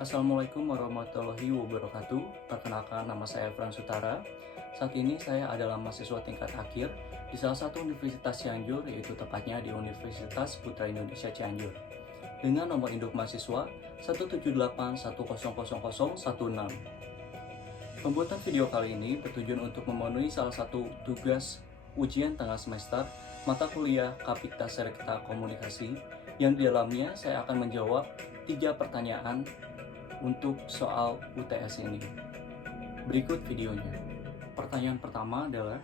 Assalamualaikum warahmatullahi wabarakatuh. Perkenalkan, nama saya Frans Sutara. Saat ini saya adalah mahasiswa tingkat akhir di salah satu universitas Cianjur, yaitu tepatnya di Universitas Putra Indonesia Cianjur. Dengan nomor induk mahasiswa 178100016. Pembuatan video kali ini bertujuan untuk memenuhi salah satu tugas ujian tengah semester mata kuliah Kapita Serekta Komunikasi, yang di dalamnya saya akan menjawab 3 pertanyaan untuk soal UTS ini. Berikut videonya. Pertanyaan pertama adalah,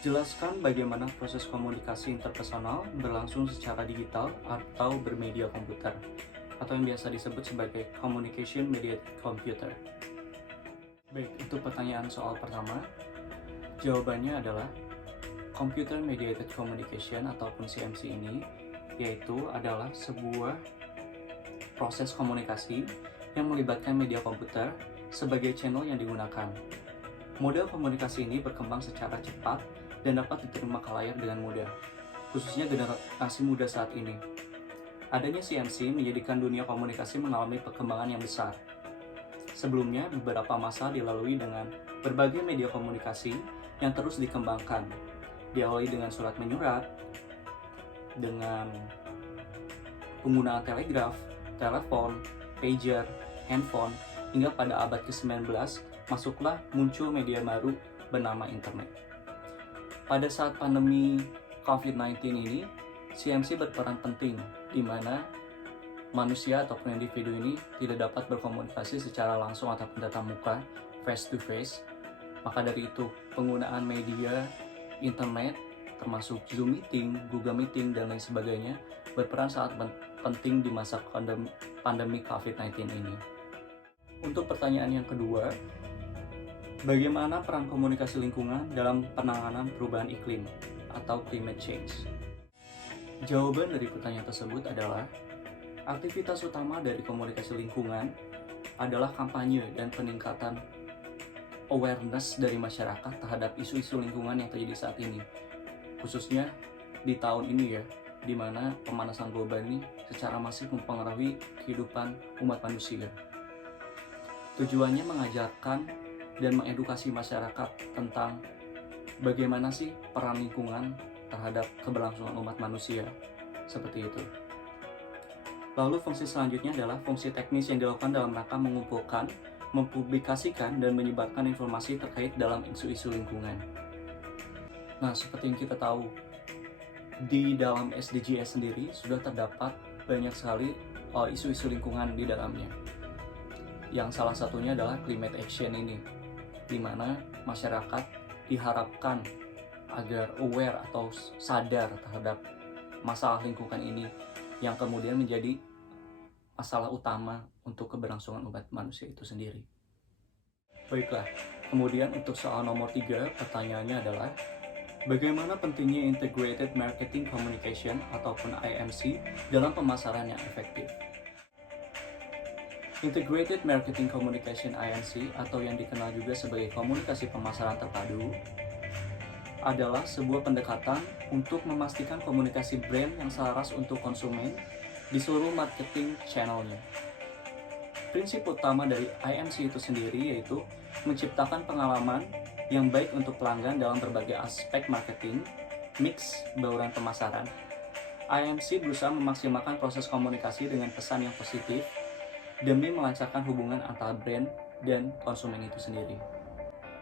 jelaskan bagaimana proses komunikasi interpersonal berlangsung secara digital atau bermedia komputer, atau yang biasa disebut sebagai Communication Mediated Computer. Baik, itu pertanyaan soal pertama. Jawabannya adalah Computer Mediated Communication ataupun CMC ini, yaitu adalah sebuah proses komunikasi yang melibatkan media komputer sebagai channel yang digunakan. Model komunikasi ini berkembang secara cepat dan dapat diterima khalayak dengan mudah, khususnya generasi muda saat ini. Adanya CMC menjadikan dunia komunikasi mengalami perkembangan yang besar. Sebelumnya, beberapa masa dilalui dengan berbagai media komunikasi yang terus dikembangkan, diawali dengan surat menyurat, dengan penggunaan telegraf, telepon, pager, handphone, hingga pada abad ke-19 masuklah muncul media baru bernama internet. Pada saat pandemi COVID-19 ini, CMC berperan penting di mana manusia ataupun individu ini tidak dapat berkomunikasi secara langsung ataupun tatap muka, face to face. Maka dari itu, penggunaan media internet termasuk Zoom Meeting, Google Meeting, dan lain sebagainya berperan sangat penting di masa pandemi COVID-19 ini. Untuk pertanyaan yang kedua, bagaimana peran komunikasi lingkungan dalam penanganan perubahan iklim atau climate change? Jawaban dari pertanyaan tersebut adalah, aktivitas utama dari komunikasi lingkungan adalah kampanye dan peningkatan awareness dari masyarakat terhadap isu-isu lingkungan yang terjadi saat ini, khususnya di tahun ini ya, di mana pemanasan global ini secara masif mempengaruhi kehidupan umat manusia. Tujuannya mengajarkan dan mengedukasi masyarakat tentang bagaimana sih peran lingkungan terhadap keberlangsungan umat manusia, seperti itu. Lalu fungsi selanjutnya adalah fungsi teknis yang dilakukan dalam rangka mengumpulkan, mempublikasikan, dan menyebarkan informasi terkait dalam isu-isu lingkungan. Nah, seperti yang kita tahu, di dalam SDGs sendiri sudah terdapat banyak sekali isu-isu lingkungan di dalamnya. Yang salah satunya adalah climate action ini, di mana masyarakat diharapkan agar aware atau sadar terhadap masalah lingkungan ini, yang kemudian menjadi masalah utama untuk keberlangsungan umat manusia itu sendiri. Baiklah, kemudian untuk soal nomor 3, pertanyaannya adalah, bagaimana pentingnya Integrated Marketing Communication ataupun IMC dalam pemasaran yang efektif? Integrated Marketing Communication IMC, atau yang dikenal juga sebagai komunikasi pemasaran terpadu, adalah sebuah pendekatan untuk memastikan komunikasi brand yang selaras untuk konsumen di seluruh marketing channelnya. Prinsip utama dari IMC itu sendiri yaitu menciptakan pengalaman yang baik untuk pelanggan dalam berbagai aspek marketing, mix, bauran pemasaran. IMC berusaha memaksimalkan proses komunikasi dengan pesan yang positif demi melancarkan hubungan antara brand dan konsumen itu sendiri.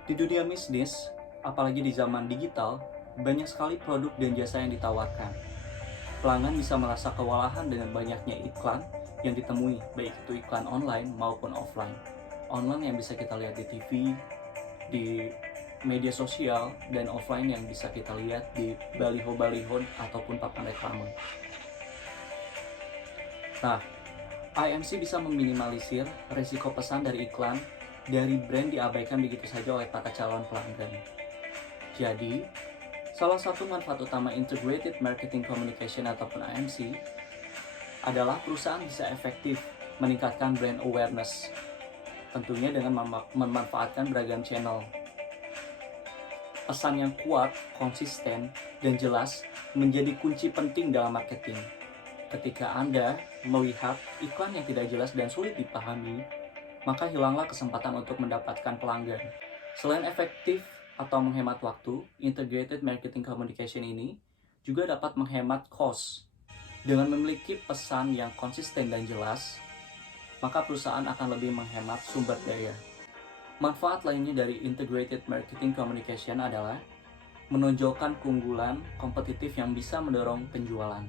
Di dunia bisnis, apalagi di zaman digital, banyak sekali produk dan jasa yang ditawarkan. Pelanggan bisa merasa kewalahan dengan banyaknya iklan yang ditemui, baik itu iklan online maupun offline. Online yang bisa kita lihat di TV, di media sosial, dan offline yang bisa kita lihat di baliho-baliho ataupun papan reklame. Nah, IMC bisa meminimalisir risiko pesan dari iklan dari brand diabaikan begitu saja oleh para calon pelanggan. Jadi, salah satu manfaat utama Integrated Marketing Communication ataupun IMC adalah perusahaan bisa efektif meningkatkan brand awareness, tentunya dengan memanfaatkan beragam channel. Pesan yang kuat, konsisten, dan jelas menjadi kunci penting dalam marketing. Ketika Anda melihat iklan yang tidak jelas dan sulit dipahami, maka hilanglah kesempatan untuk mendapatkan pelanggan. Selain efektif atau menghemat waktu, integrated marketing communication ini juga dapat menghemat cost. Dengan memiliki pesan yang konsisten dan jelas, maka perusahaan akan lebih menghemat sumber daya. Manfaat lainnya dari integrated marketing communication adalah menonjolkan keunggulan kompetitif yang bisa mendorong penjualan.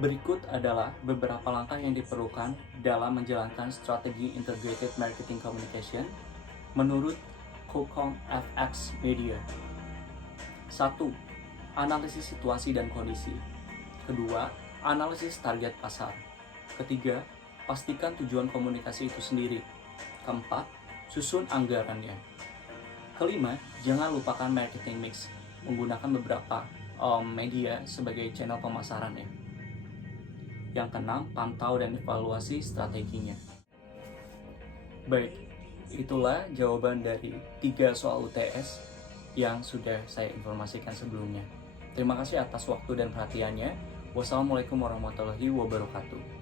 Berikut adalah beberapa langkah yang diperlukan dalam menjalankan strategi integrated marketing communication menurut Kokong FX Media. 1. Analisis situasi dan kondisi. Kedua, analisis target pasar. Ketiga, pastikan tujuan komunikasi itu sendiri. Keempat, susun anggarannya. Kelima, jangan lupakan marketing mix, menggunakan beberapa media sebagai channel pemasarannya. Yang keenam, pantau dan evaluasi strateginya. Baik, itulah jawaban dari 3 soal UTS yang sudah saya informasikan sebelumnya. Terima kasih atas waktu dan perhatiannya. Wassalamualaikum warahmatullahi wabarakatuh.